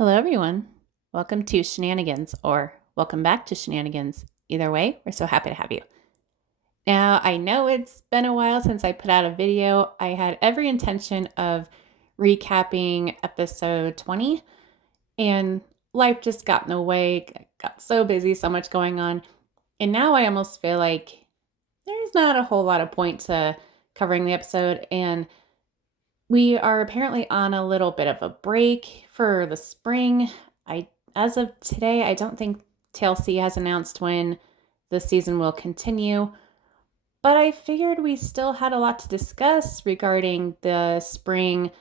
Hello, everyone. Welcome to Shenanigans, or welcome back to Shenanigans. Either way, we're so happy to have you. Now, I know it's been a while since I put out a video. I had every intention of recapping episode 20, and life just got in the way. I got so busy, so much going on. And now I almost feel like there's not a whole lot of point to covering the episode. And we are apparently on a little bit of a break for the spring. As of today, I don't think TLC has announced when the season will continue, but I figured we still had a lot to discuss regarding the spring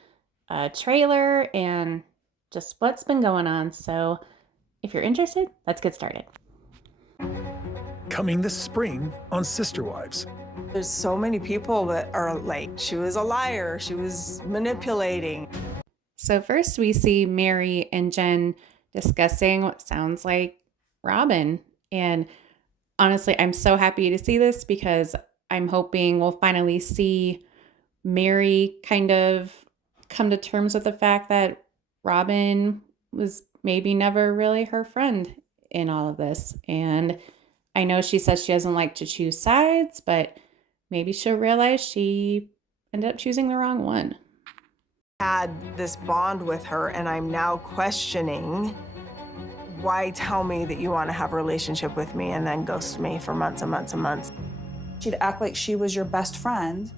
trailer and just what's been going on. So if you're interested, let's get started. Coming this spring on Sister Wives. There's so many people that are like, she was a liar, she was manipulating. So first we see Mary and Jen discussing what sounds like Robin. And honestly, I'm so happy to see this because I'm hoping we'll finally see Mary kind of come to terms with the fact that Robin was maybe never really her friend in all of this. And I know she says she doesn't like to choose sides, but maybe she'll realize she ended up choosing the wrong one. Had this bond with her, and I'm now questioning, why tell me that you want to have a relationship with me and then ghost me for months and months and months? She'd act like she was your best friend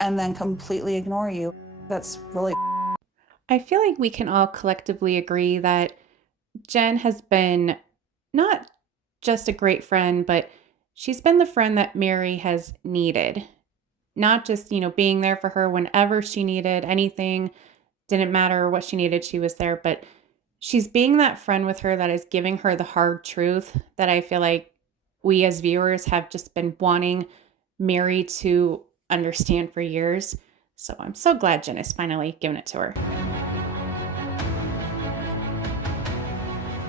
and then completely ignore you. That's really I feel like we can all collectively agree that Jen has been not just a great friend, but she's been the friend that Mary has needed. Not just, being there for her whenever she needed anything, didn't matter what she needed, she was there, but she's being that friend with her that is giving her the hard truth that I feel like we as viewers have just been wanting Mary to understand for years. So I'm so glad Jen is finally giving it to her.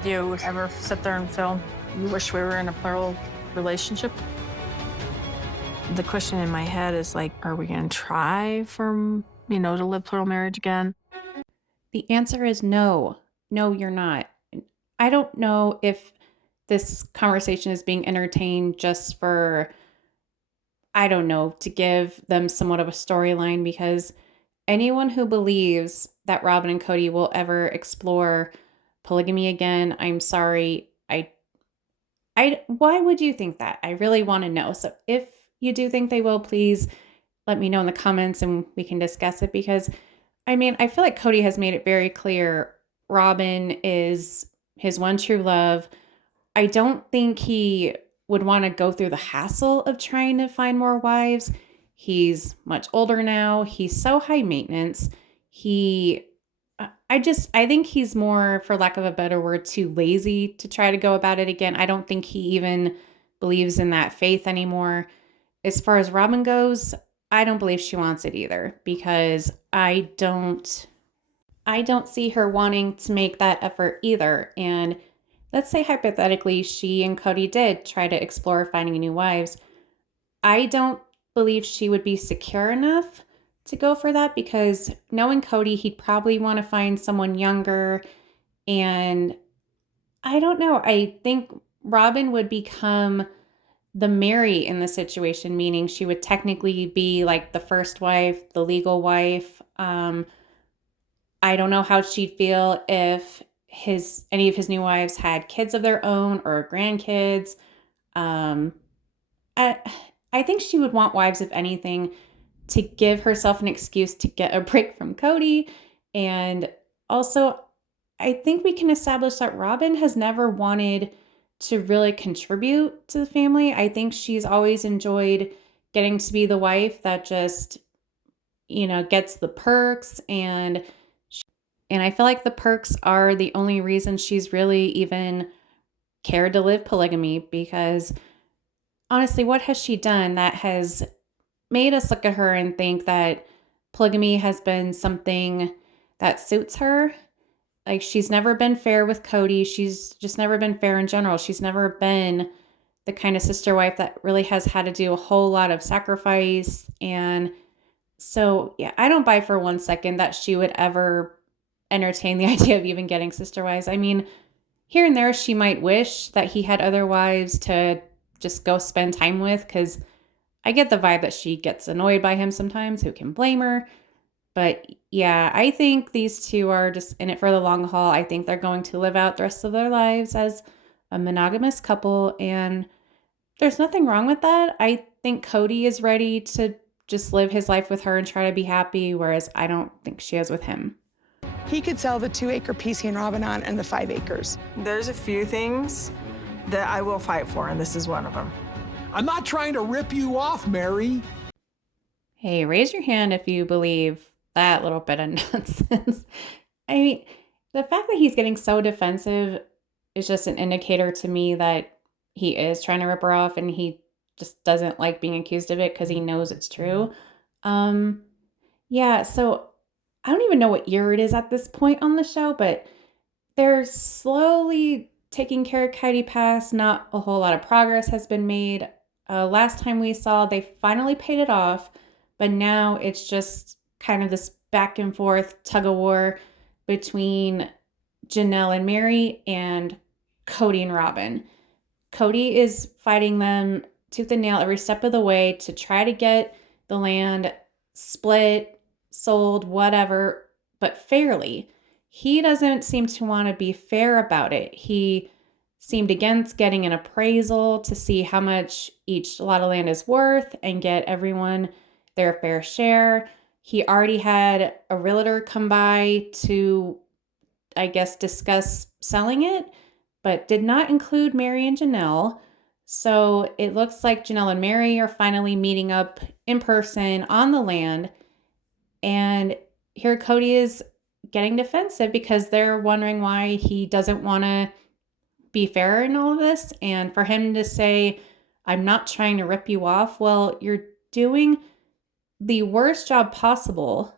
Do you ever sit there and feel you wish we were in a plural relationship? The question in my head is like, are we going to try to live plural marriage again? The answer is no. No, you're not. I don't know if this conversation is being entertained just for, I don't know, to give them somewhat of a storyline, because anyone who believes that Robin and Cody will ever explore polygamy again, I'm sorry. Why would you think that? I really want to know. So if you do think they will, please let me know in the comments and we can discuss it, because I feel like Cody has made it very clear Robin is his one true love. I don't think he would want to go through the hassle of trying to find more wives. He's much older now. He's so high maintenance. I think he's more, for lack of a better word, too lazy to try to go about it again. I don't think he even believes in that faith anymore. As far as Robin goes, I don't believe she wants it either, because I don't see her wanting to make that effort either. And let's say hypothetically she and Cody did try to explore finding new wives. I don't believe she would be secure enough to go for that, because knowing Cody, he'd probably want to find someone younger. And I don't know. I think Robin would become the Mary in the situation, meaning she would technically be like the first wife, the legal wife. I don't know how she'd feel if any of his new wives had kids of their own or grandkids. I think she would want wives, if anything, to give herself an excuse to get a break from Cody. And also, I think we can establish that Robin has never wanted to really contribute to the family. I think she's always enjoyed getting to be the wife that just, gets the perks. And I feel like the perks are the only reason she's really even cared to live polygamy, because honestly, what has she done that has made us look at her and think that polygamy has been something that suits her? Like, she's never been fair with Cody. She's just never been fair in general. She's never been the kind of sister wife that really has had to do a whole lot of sacrifice. And so, yeah, I don't buy for 1 second that she would ever entertain the idea of even getting sister wives. I mean, here and there, she might wish that he had other wives to just go spend time with, because I get the vibe that she gets annoyed by him sometimes. Who can blame her? But yeah, I think these two are just in it for the long haul. I think they're going to live out the rest of their lives as a monogamous couple, and there's nothing wrong with that. I think Cody is ready to just live his life with her and try to be happy, whereas I don't think she is with him. He could sell the 2-acre piece he and Robin on and the 5 acres. There's a few things that I will fight for, and this is one of them. I'm not trying to rip you off, Mary. Hey, raise your hand if you believe that little bit of nonsense. I mean, the fact that he's getting so defensive is just an indicator to me that he is trying to rip her off, and he just doesn't like being accused of it because he knows it's true. Yeah, so I don't even know what year it is at this point on the show, but they're slowly taking care of Coyote Pass. Not a whole lot of progress has been made. Last time we saw, they finally paid it off, but now it's just kind of this back and forth tug of war between Janelle and Mary and Cody and Robin. Cody is fighting them tooth and nail every step of the way to try to get the land split, sold, whatever, but fairly. He doesn't seem to want to be fair about it. He seemed against getting an appraisal to see how much each lot of land is worth and get everyone their fair share. He already had a realtor come by to, I guess, discuss selling it, but did not include Mary and Janelle. So it looks like Janelle and Mary are finally meeting up in person on the land. And here Cody is getting defensive because they're wondering why he doesn't want to be fair in all of this. And for him to say, I'm not trying to rip you off, well, you're doing the worst job possible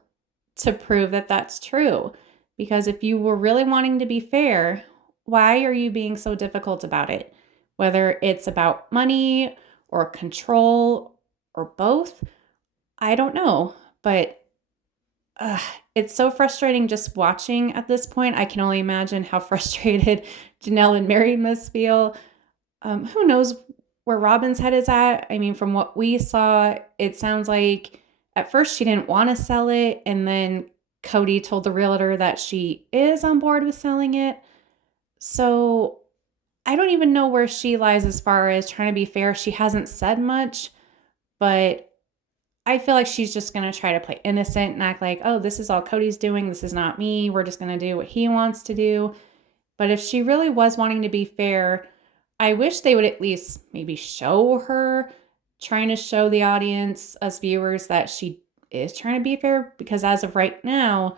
to prove that that's true. Because if you were really wanting to be fair, why are you being so difficult about it? Whether it's about money or control or both, I don't know. But it's so frustrating just watching at this point. I can only imagine how frustrated Janelle and Mary must feel. Who knows where Robin's head is at? I mean, from what we saw, it sounds like at first she didn't want to sell it, and then Cody told the realtor that she is on board with selling it. So I don't even know where she lies as far as trying to be fair. She hasn't said much, but I feel like she's just going to try to play innocent and act like, oh, this is all Cody's doing. This is not me. We're just going to do what he wants to do. But if she really was wanting to be fair, I wish they would at least maybe show her, trying to show the audience, us viewers, that she is trying to be fair. Because as of right now,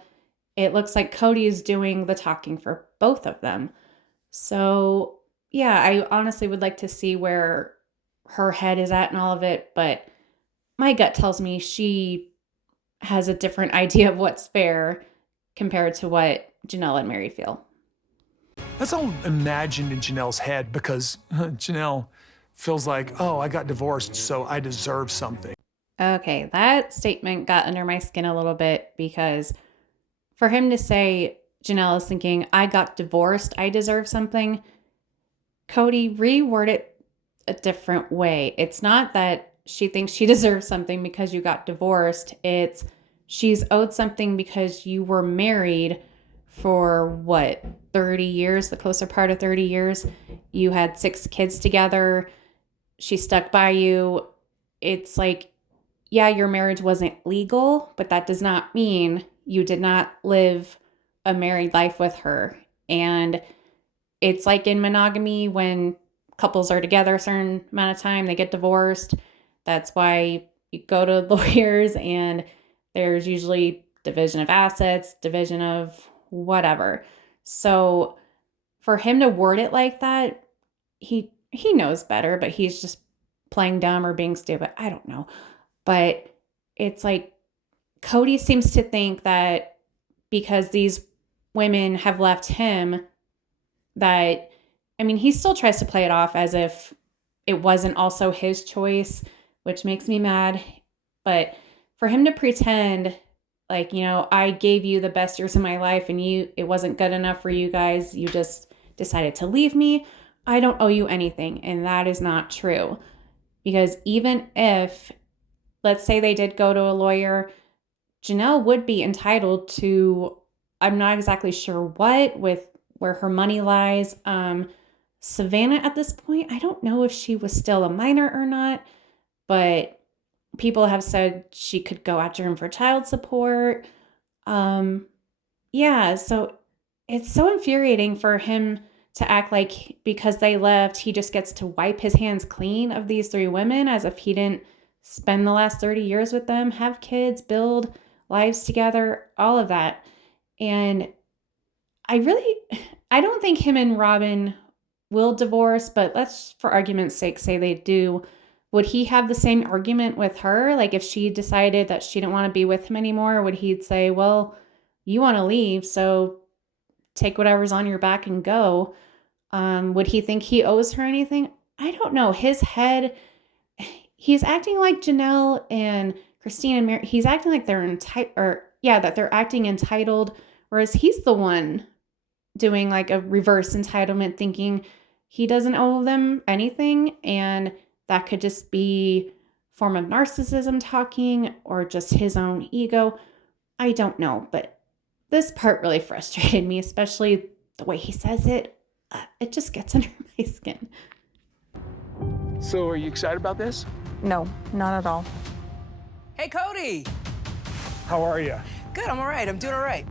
it looks like Cody is doing the talking for both of them. So yeah, I honestly would like to see where her head is at in all of it. But my gut tells me she has a different idea of what's fair compared to what Janelle and Mary feel. That's all imagined in Janelle's head because Janelle feels like, oh, I got divorced, so I deserve something. Okay, that statement got under my skin a little bit because for him to say Janelle is thinking, I got divorced, I deserve something, Cody, reword it a different way. It's not that she thinks she deserves something because you got divorced. It's she's owed something because you were married for what, 30 years, the closer part of 30 years. You had 6 kids together. She stuck by you. It's like, yeah, your marriage wasn't legal, but that does not mean you did not live a married life with her. And it's like in monogamy, when couples are together a certain amount of time, they get divorced. That's why you go to lawyers and there's usually division of assets, division of whatever. So for him to word it like that, he knows better, but he's just playing dumb or being stupid. I don't know. But it's like Cody seems to think that because these women have left him, that, I mean, he still tries to play it off as if it wasn't also his choice, which makes me mad. But for him to pretend Like, I gave you the best years of my life and it wasn't good enough for you guys. You just decided to leave me. I don't owe you anything. And that is not true. Because even if, let's say they did go to a lawyer, Janelle would be entitled to, I'm not exactly sure what, with where her money lies. Savannah at this point, I don't know if she was still a minor or not, but people have said she could go after him for child support. Yeah, so it's so infuriating for him to act like because they left, he just gets to wipe his hands clean of these three women as if he didn't spend the last 30 years with them, have kids, build lives together, all of that. And I really, I don't think him and Robin will divorce, but let's, for argument's sake, say they do. Would he have the same argument with her? Like if she decided that she didn't want to be with him anymore, would he say, well, you want to leave, so take whatever's on your back and go? Would he think he owes her anything? I don't know. His head, he's acting like Janelle and Christine and Mary. He's acting like they're entitled, or yeah, that they're acting entitled, whereas he's the one doing like a reverse entitlement, thinking he doesn't owe them anything, and that could just be a form of narcissism talking or just his own ego. I don't know, but this part really frustrated me, especially the way he says it. It just gets under my skin. So are you excited about this? No, not at all. Hey, Cody. How are you? Good, I'm all right. I'm doing all right.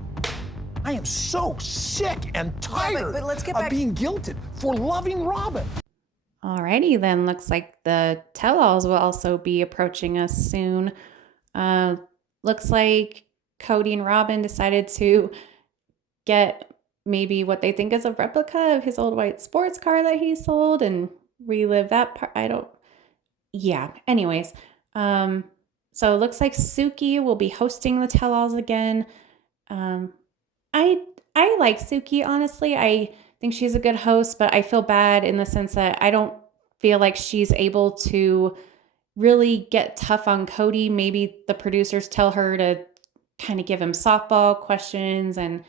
I am so sick and tired but let's get of back- being guilted for loving Robin. Alrighty, then looks like the tell-alls will also be approaching us soon. Looks like Cody and Robin decided to get maybe what they think is a replica of his old white sports car that he sold and relive that part. Yeah, anyways. So it looks like Suki will be hosting the tell-alls again. I like Suki, honestly. I think she's a good host, but I feel bad in the sense that I don't feel like she's able to really get tough on Cody. Maybe the producers tell her to kind of give him softball questions and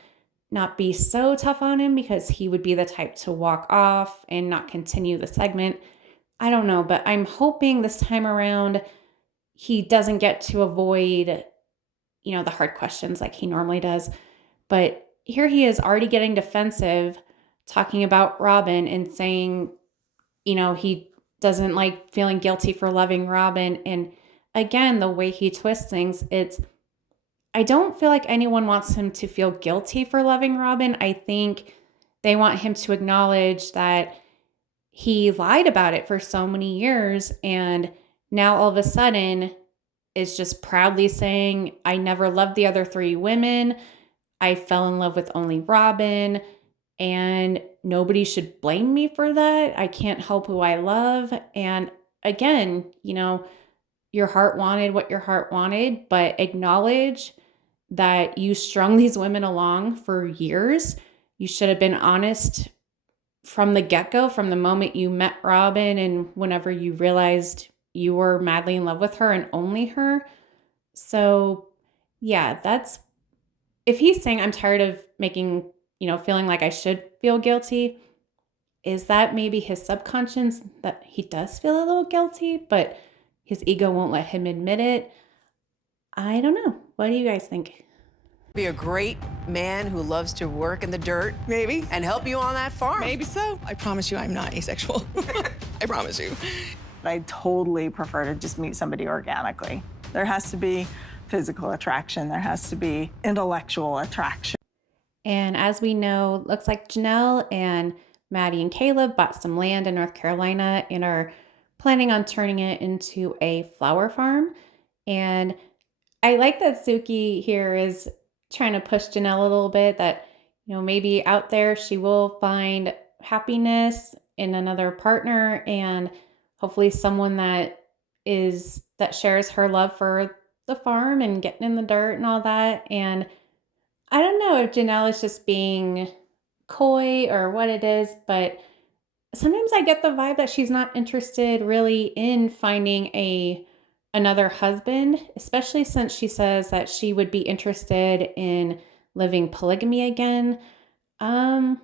not be so tough on him because he would be the type to walk off and not continue the segment. I don't know, but I'm hoping this time around he doesn't get to avoid, the hard questions like he normally does. But here he is already getting defensive, talking about Robin and saying, he doesn't like feeling guilty for loving Robin. And again, the way he twists things, I don't feel like anyone wants him to feel guilty for loving Robin. I think they want him to acknowledge that he lied about it for so many years. And now all of a sudden is just proudly saying, I never loved the other three women. I fell in love with only Robin, and nobody should blame me for that. I can't help who I love. And again, your heart wanted what your heart wanted, but acknowledge that you strung these women along for years. You should have been honest from the get-go, from the moment you met Robin and whenever you realized you were madly in love with her and only her. So yeah, if he's saying I'm tired of making, feeling like I should feel guilty, is that maybe his subconscious that he does feel a little guilty, but his ego won't let him admit it? I don't know. What do you guys think? Be a great man who loves to work in the dirt. Maybe. And help you on that farm. Maybe so. I promise you I'm not asexual. I promise you. I totally prefer to just meet somebody organically. There has to be physical attraction. There has to be intellectual attraction. And as we know, looks like Janelle and Maddie and Caleb bought some land in North Carolina and are planning on turning it into a flower farm. And I like that Suki here is trying to push Janelle a little bit, that, maybe out there she will find happiness in another partner and hopefully someone that shares her love for the farm and getting in the dirt and all that. And I don't know if Janelle is just being coy or what it is, but sometimes I get the vibe that she's not interested really in finding a another husband, especially since she says that she would be interested in living polygamy again. Um,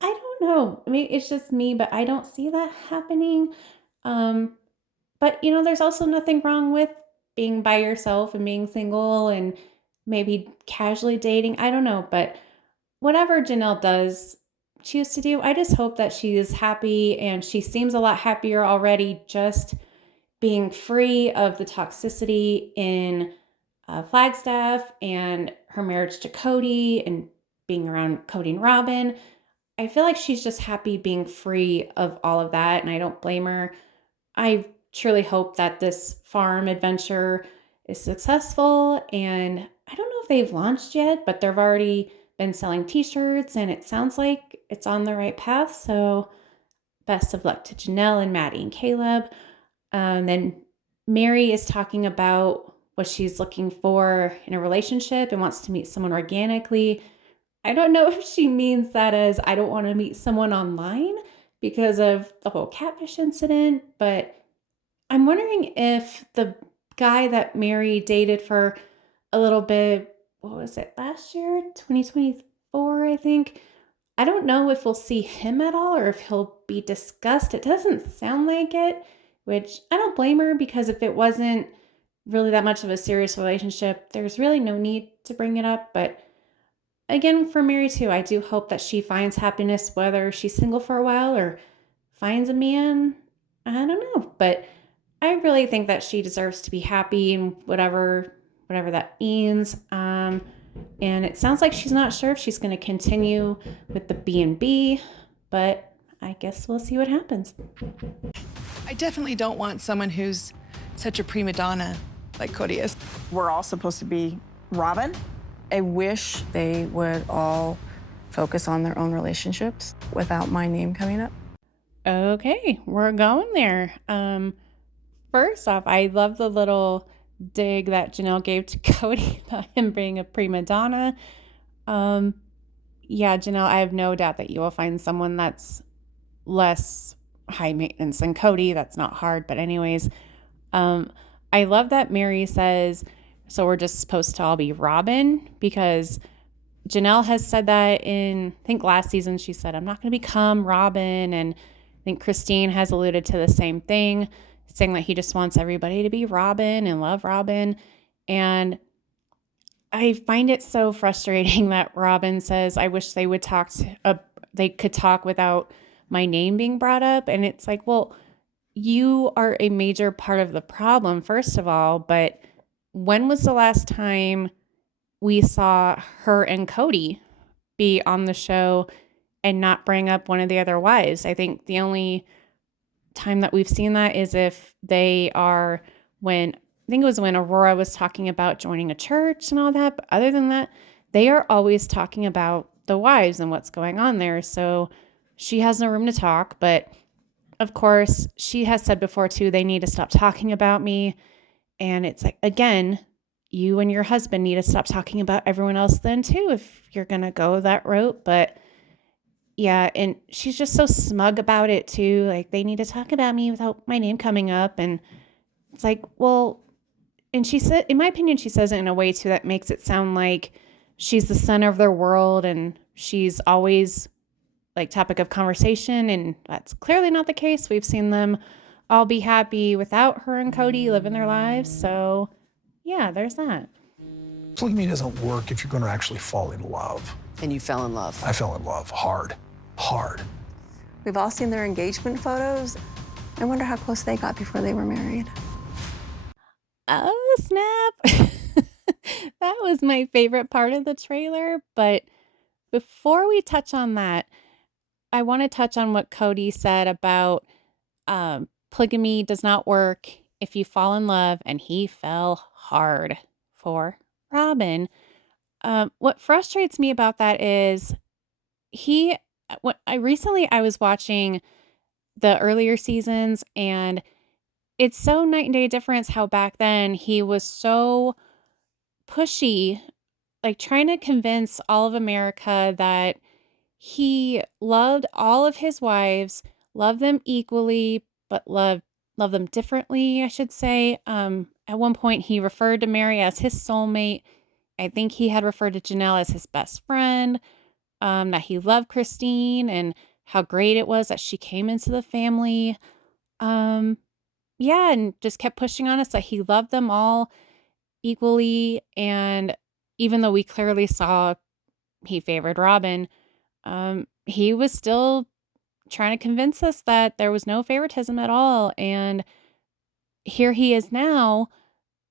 I don't know. I mean, it's just me, but I don't see that happening. Um, but there's also nothing wrong with being by yourself and being single and maybe casually dating. I don't know, but whatever Janelle does choose to do, I just hope that she is happy, and she seems a lot happier already just being free of the toxicity in Flagstaff and her marriage to Cody and being around Cody and Robin. I feel like she's just happy being free of all of that, and I don't blame her. I truly hope that this farm adventure is successful, and I don't know if they've launched yet, but they've already been selling t-shirts and it sounds like it's on the right path. So best of luck to Janelle and Maddie and Caleb. Then Mary is talking about what she's looking for in a relationship and wants to meet someone organically. I don't know if she means that as I don't want to meet someone online because of the whole catfish incident, but I'm wondering if the guy that Mary dated for a little bit, what was it, last year? 2024, I think. I don't know if we'll see him at all or if he'll be discussed. It doesn't sound like it, which I don't blame her, because if it wasn't really that much of a serious relationship, there's really no need to bring it up. But again, for Mary too, I do hope that she finds happiness, whether she's single for a while or finds a man. I don't know, but I really think that she deserves to be happy, and whatever that means. And it sounds like she's not sure if she's going to continue with the B&B, but I guess we'll see what happens. I definitely don't want someone who's such a prima donna like Cody is. We're all supposed to be Robin. I wish they would all focus on their own relationships without my name coming up. Okay, we're going there. First off, I love the little dig that Janelle gave to Cody about him being a prima donna. Yeah, Janelle, I have no doubt that you will find someone that's less high maintenance than Cody. That's not hard, but anyways, I love that Mary says, so we're just supposed to all be Robin, because Janelle has said that in, I think last season, she said, I'm not going to become Robin. And I think Christine has alluded to the same thing, saying that he just wants everybody to be Robin and love Robin. And I find it so frustrating that Robin says, I wish they would they could talk without my name being brought up. And it's like, well, you are a major part of the problem, first of all, but when was the last time we saw her and Cody be on the show and not bring up one of the other wives? I think the only time that we've seen that is if they are I think it was when Aurora was talking about joining a church and all that. But other than that, they are always talking about the wives and what's going on there. So she has no room to talk. But of course, she has said before too, they need to stop talking about me. And it's like, again, you and your husband need to stop talking about everyone else then too, if you're going to go that route. But yeah, and she's just so smug about it too. Like, they need to talk about me without my name coming up. And it's like, well, and she said, in my opinion, she says it in a way too that makes it sound like she's the center of their world and she's always like topic of conversation. And that's clearly not the case. We've seen them all be happy without her and Cody living their lives. So yeah, there's that. Polygamy doesn't work if you're going to actually fall in love. And you fell in love. I fell in love hard. We've all seen their engagement photos. I wonder how close they got before they were married. Oh, snap. That was my favorite part of the trailer. But before we touch on that, I want to touch on what Cody said about polygamy does not work if you fall in love, and he fell hard for Robin. What frustrates me about that is I was watching the earlier seasons, and it's so night and day difference how back then he was so pushy, like trying to convince all of America that he loved all of his wives, loved them equally, but loved them differently, I should say. at one point he referred to Mary as his soulmate. I think he had referred to Janelle as his best friend, that he loved Christine and how great it was that she came into the family. Um, yeah, and just kept pushing on us that he loved them all equally. And even though we clearly saw he favored Robin, he was still trying to convince us that there was no favoritism at all. And here he is now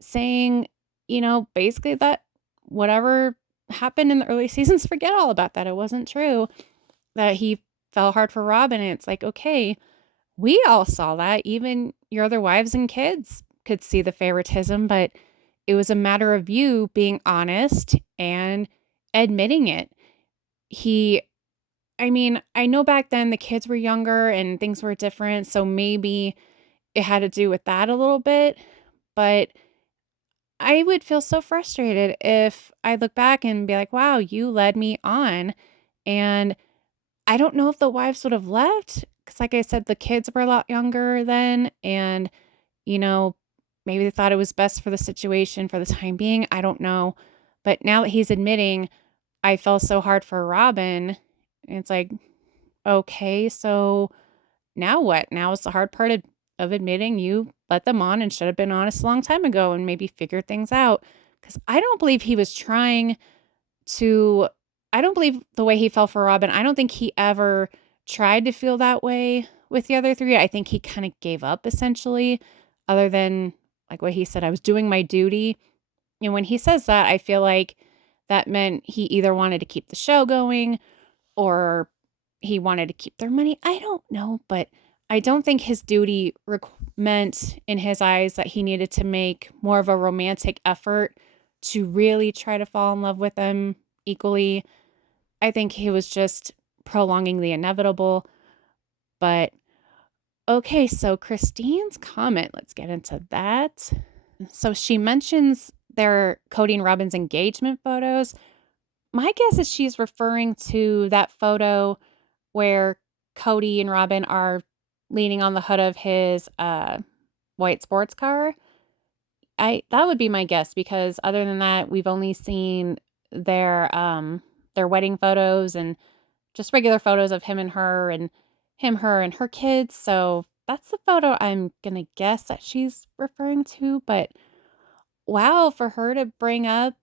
saying, basically that whatever happened in the early seasons, forget all about that. It wasn't true, that he fell hard for Robin. And it's like, okay, we all saw that. Even your other wives and kids could see the favoritism, but it was a matter of you being honest and admitting it. He, I mean, I know back then the kids were younger and things were different. So maybe it had to do with that a little bit. But I would feel so frustrated if I look back and be like, wow, you led me on. And I don't know if the wives would have left because, like I said, the kids were a lot younger then. And, you know, maybe they thought it was best for the situation for the time being. I don't know. But now that he's admitting, I fell so hard for Robin, it's like, okay, so now what? Now is the hard part of admitting you let them on and should have been honest a long time ago and maybe figured things out. Because I don't believe he was trying to, I don't believe the way he fell for Robin, I don't think he ever tried to feel that way with the other three. I think he kind of gave up essentially, other than like what he said, I was doing my duty. And when he says that, I feel like that meant he either wanted to keep the show going or he wanted to keep their money. I don't know, but I don't think his duty meant in his eyes that he needed to make more of a romantic effort to really try to fall in love with them equally. I think he was just prolonging the inevitable. But okay, so Christine's comment, let's get into that. So she mentions their Cody and Robin's engagement photos. My guess is she's referring to that photo where Cody and Robin are leaning on the hood of his white sports car. That would be my guess because other than that, we've only seen their wedding photos and just regular photos of him and her and him, her, and her kids. So that's the photo I'm gonna guess that she's referring to. But wow, for her to bring up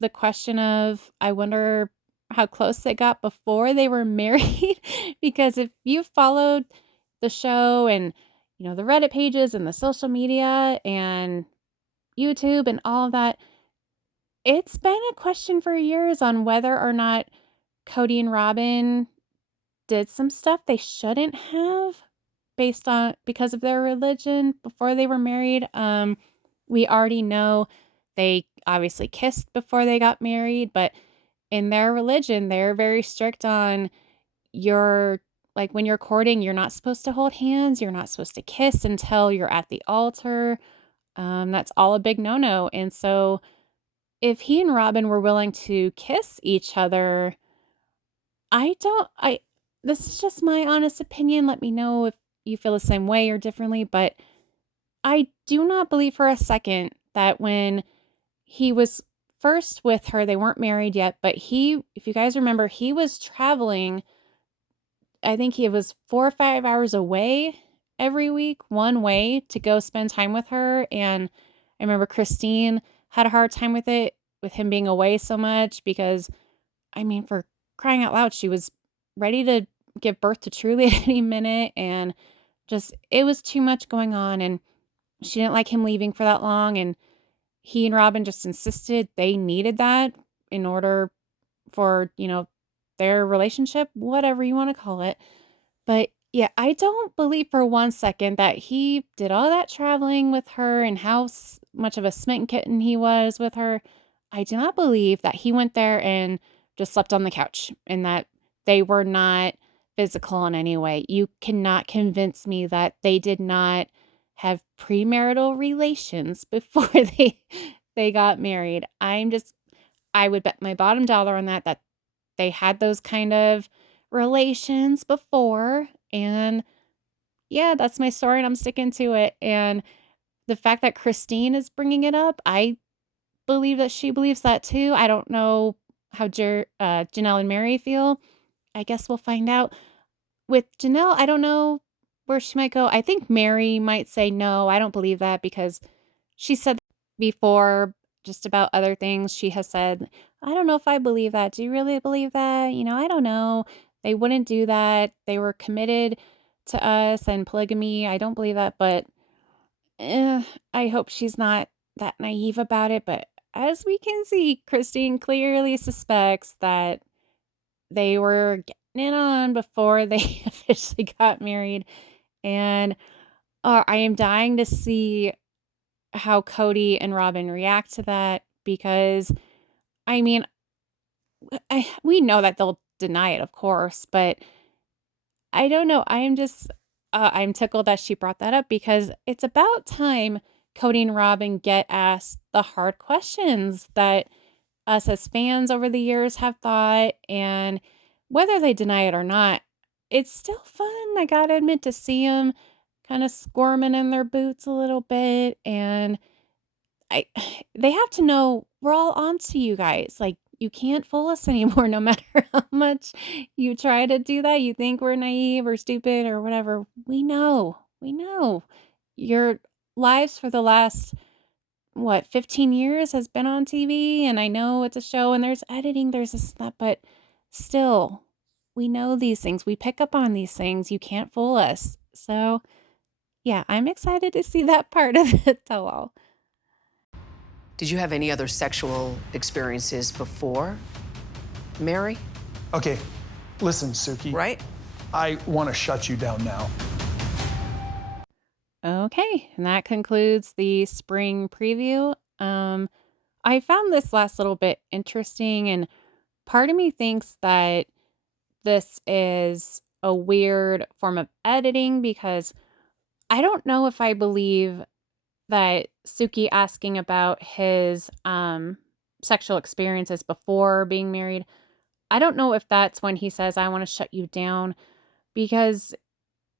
the question of, I wonder how close they got before they were married. Because if you followed the show and, the Reddit pages and the social media and YouTube and all of that, it's been a question for years on whether or not Cody and Robin did some stuff they shouldn't have because of their religion before they were married. We already know they obviously kissed before they got married, but in their religion, they're very strict on your like when you're courting, you're not supposed to hold hands, you're not supposed to kiss until you're at the altar. That's all a big no-no. And so if he and Robin were willing to kiss each other, I this is just my honest opinion. Let me know if you feel the same way or differently, but I do not believe for a second that when he was first with her, they weren't married yet, but if you guys remember, he was traveling. I think he was 4 or 5 hours away every week, one way to go spend time with her. And I remember Christine had a hard time with it, with him being away so much, because, I mean, for crying out loud, she was ready to give birth to Truly at any minute. And just, it was too much going on. And she didn't like him leaving for that long. And he and Robin just insisted they needed that in order for, their relationship, whatever you want to call it. But yeah, I don't believe for one second that he did all that traveling with her and how much of a smitten kitten he was with her. I do not believe that he went there and just slept on the couch and that they were not physical in any way. You cannot convince me that they did not have premarital relations before they got married. I would bet my bottom dollar on that they had those kind of relations before. And yeah, that's my story and I'm sticking to it. And the fact that Christine is bringing it up, I believe that she believes that too. I don't know how Janelle and Mary feel. I guess we'll find out. With Janelle, I don't know where she might go. I think Mary might say no. I don't believe that because she said before just about other things. She has said, I don't know if I believe that. Do you really believe that? I don't know. They wouldn't do that. They were committed to us and polygamy. I don't believe that, but I hope she's not that naive about it. But as we can see, Christine clearly suspects that they were getting it on before they officially got married. And I am dying to see how Cody and Robin react to that because, I mean, we know that they'll deny it, of course, but I don't know. I'm tickled that she brought that up because it's about time Cody and Robin get asked the hard questions that us as fans over the years have thought. And whether they deny it or not, it's still fun. I gotta admit to see them kind of squirming in their boots a little bit. And I they have to know we're all on to you guys. Like, you can't fool us anymore no matter how much you try to do that. You think we're naive or stupid or whatever. We know. We know. Your lives for the last, what, 15 years has been on TV, and I know it's a show and there's editing, there's this and that, but still, we know these things. We pick up on these things. You can't fool us. So, yeah, I'm excited to see that part of the tell-all. Did you have any other sexual experiences before Mary? Okay, listen, Suki. Right? I want to shut you down now. Okay, and that concludes the spring preview. I found this last little bit interesting, and part of me thinks that this is a weird form of editing because I don't know if I believe that Suki asking about his sexual experiences before being married. I don't know if that's when he says, I want to shut you down, because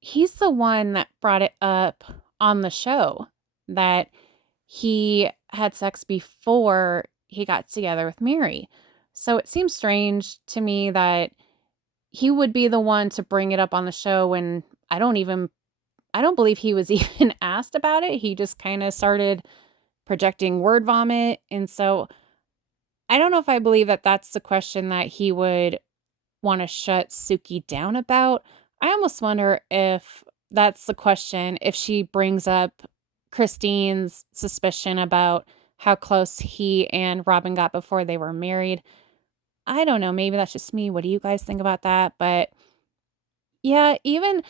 he's the one that brought it up on the show that he had sex before he got together with Mary. So it seems strange to me that he would be the one to bring it up on the show when I don't believe he was even asked about it. He just kind of started projecting word vomit. And so I don't know if I believe that that's the question that he would want to shut Suki down about. I almost wonder if that's the question, if she brings up Christine's suspicion about how close he and Robin got before they were married. I don't know. Maybe that's just me. What do you guys think about that? But yeah, even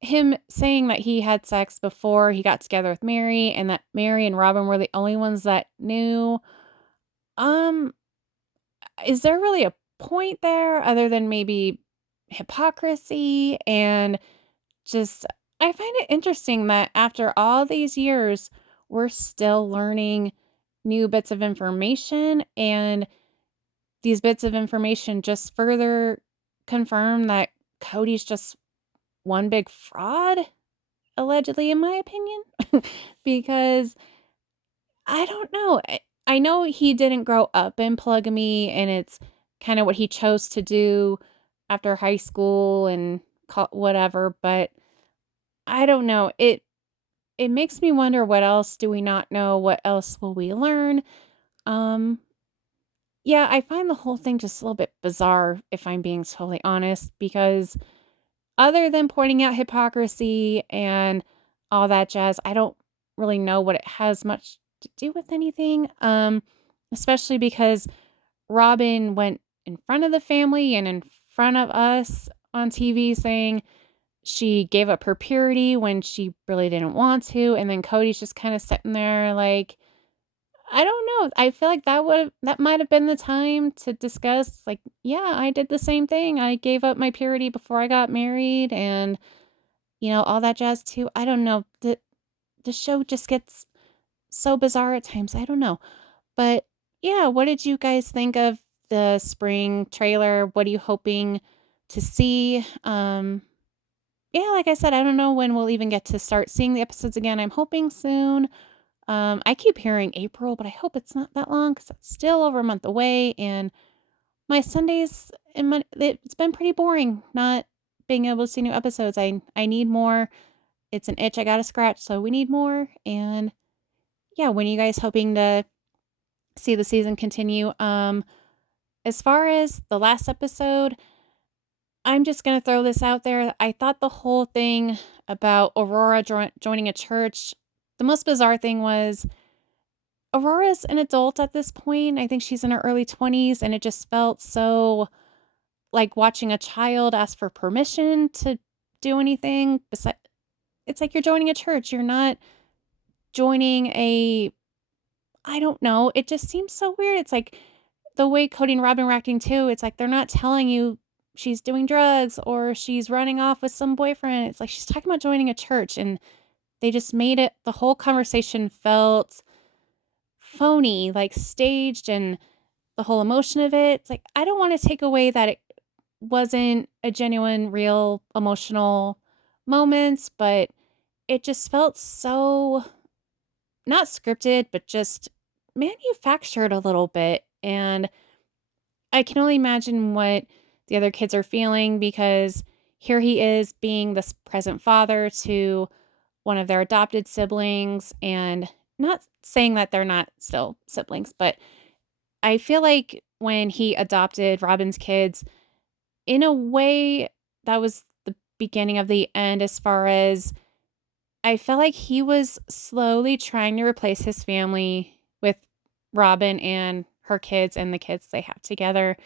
him saying that he had sex before he got together with Mary and that Mary and Robin were the only ones that knew. Um, is there really a point there other than maybe hypocrisy? And just, I find it interesting that after all these years, we're still learning new bits of information, and these bits of information just further confirm that Cody's just one big fraud, allegedly, in my opinion. Because I don't know. I know he didn't grow up in polygamy, and it's kind of what he chose to do after high school and whatever, but I don't know. It makes me wonder, what else do we not know? What else will we learn? Um yeah, I find the whole thing just a little bit bizarre, if I'm being totally honest, because other than pointing out hypocrisy and all that jazz, I don't really know what it has much to do with anything. Especially because Robin went in front of the family and in front of us on TV saying she gave up her purity when she really didn't want to, and then Cody's just kind of sitting there like, I don't know. I feel like that might have been the time to discuss, like, yeah, I did the same thing. I gave up my purity before I got married, and all that jazz too. I don't know. The show just gets so bizarre at times. I don't know. But yeah, what did you guys think of the spring trailer? What are you hoping to see? Yeah, like I said, I don't know when we'll even get to start seeing the episodes again. I'm hoping soon. I keep hearing April, but I hope it's not that long because it's still over a month away. And my Sundays and it's been pretty boring not being able to see new episodes. I need more. It's an itch I gotta scratch, so we need more. And yeah, when are you guys hoping to see the season continue? As far as the last episode, I'm just gonna throw this out there. I thought the whole thing about Aurora joining a church, the most bizarre thing was Aurora's an adult at this point. I think she's in her early 20s, and it just felt so like watching a child ask for permission to do anything. It's like you're joining a church. You're not joining a, I don't know. It just seems so weird. It's like the way Cody and Robin were acting too. It's like they're not telling you she's doing drugs or she's running off with some boyfriend. It's like she's talking about joining a church, and they just made it, the whole conversation felt phony, like staged, and the whole emotion of it. It's like, I don't want to take away that it wasn't a genuine, real, emotional moments, but it just felt so not scripted, but just manufactured a little bit. And I can only imagine what the other kids are feeling because here he is being this present father to one of their adopted siblings, and not saying that they're not still siblings, but I feel like when he adopted Robin's kids, in a way, that was the beginning of the end as far as I felt like he was slowly trying to replace his family with Robin and her kids and the kids they have together.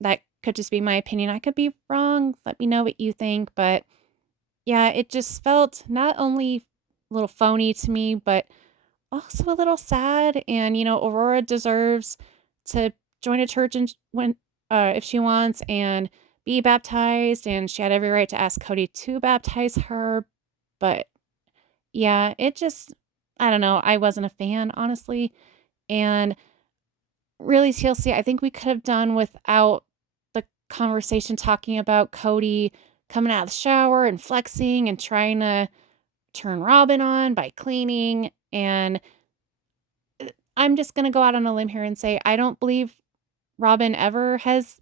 That could just be my opinion. I could be wrong. Let me know what you think. But yeah, it just felt not only a little phony to me, but also a little sad. And, Aurora deserves to join a church and when if she wants and be baptized. And she had every right to ask Cody to baptize her. But yeah, it just, I don't know. I wasn't a fan, honestly. And really, TLC, I think we could have done without the conversation talking about Cody coming out of the shower and flexing and trying to turn Robin on by cleaning. And I'm just going to go out on a limb here and say I don't believe Robin ever has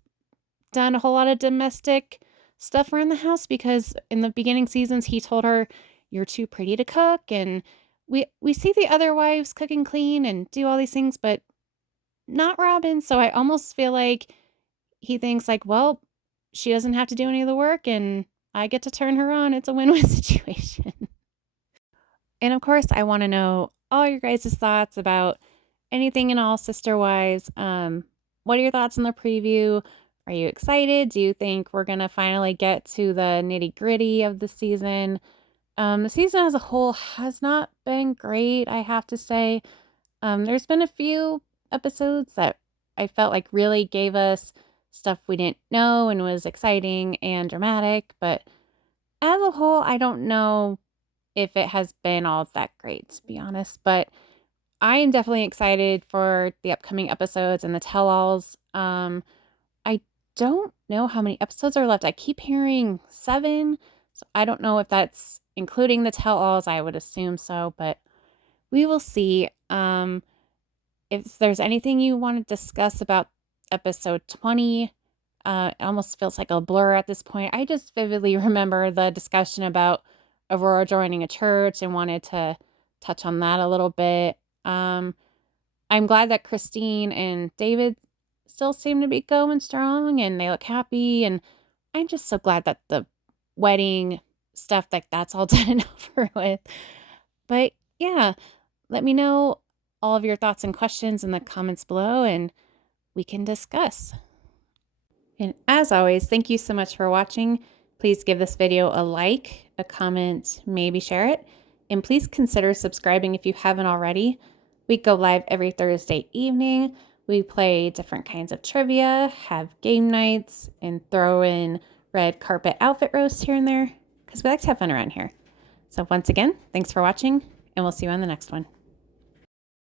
done a whole lot of domestic stuff around the house because in the beginning seasons he told her you're too pretty to cook, and we see the other wives cook and clean and do all these things, but not Robin. So I almost feel like he thinks like, well, she doesn't have to do any of the work and I get to turn her on. It's a win-win situation. And of course, I want to know all your guys' thoughts about anything and all Sister Wives. What are your thoughts on the preview? Are you excited? Do you think we're going to finally get to the nitty-gritty of the season? The season as a whole has not been great, I have to say. There's been a few episodes that I felt like really gave us stuff we didn't know and was exciting and dramatic, but as a whole, I don't know if it has been all that great, to be honest. But I am definitely excited for the upcoming episodes and the tell-alls. I don't know how many episodes are left. I keep hearing 7, so I don't know if that's including the tell-alls. I would assume so, but we will see. If there's anything you want to discuss about episode 20, it almost feels like a blur at this point. I just vividly remember the discussion about Aurora joining a church and wanted to touch on that a little bit. I'm glad that Christine and David still seem to be going strong and they look happy. And I'm just so glad that the wedding stuff, like that's all done and over with. But yeah, let me know all of your thoughts and questions in the comments below and we can discuss. And as always, thank you so much for watching. Please give this video a like, a comment, maybe share it, and please consider subscribing if you haven't already. We go live every Thursday evening. We play different kinds of trivia, have game nights, and throw in red carpet outfit roasts here and there because we like to have fun around here. So once again, thanks for watching, and we'll see you on the next one.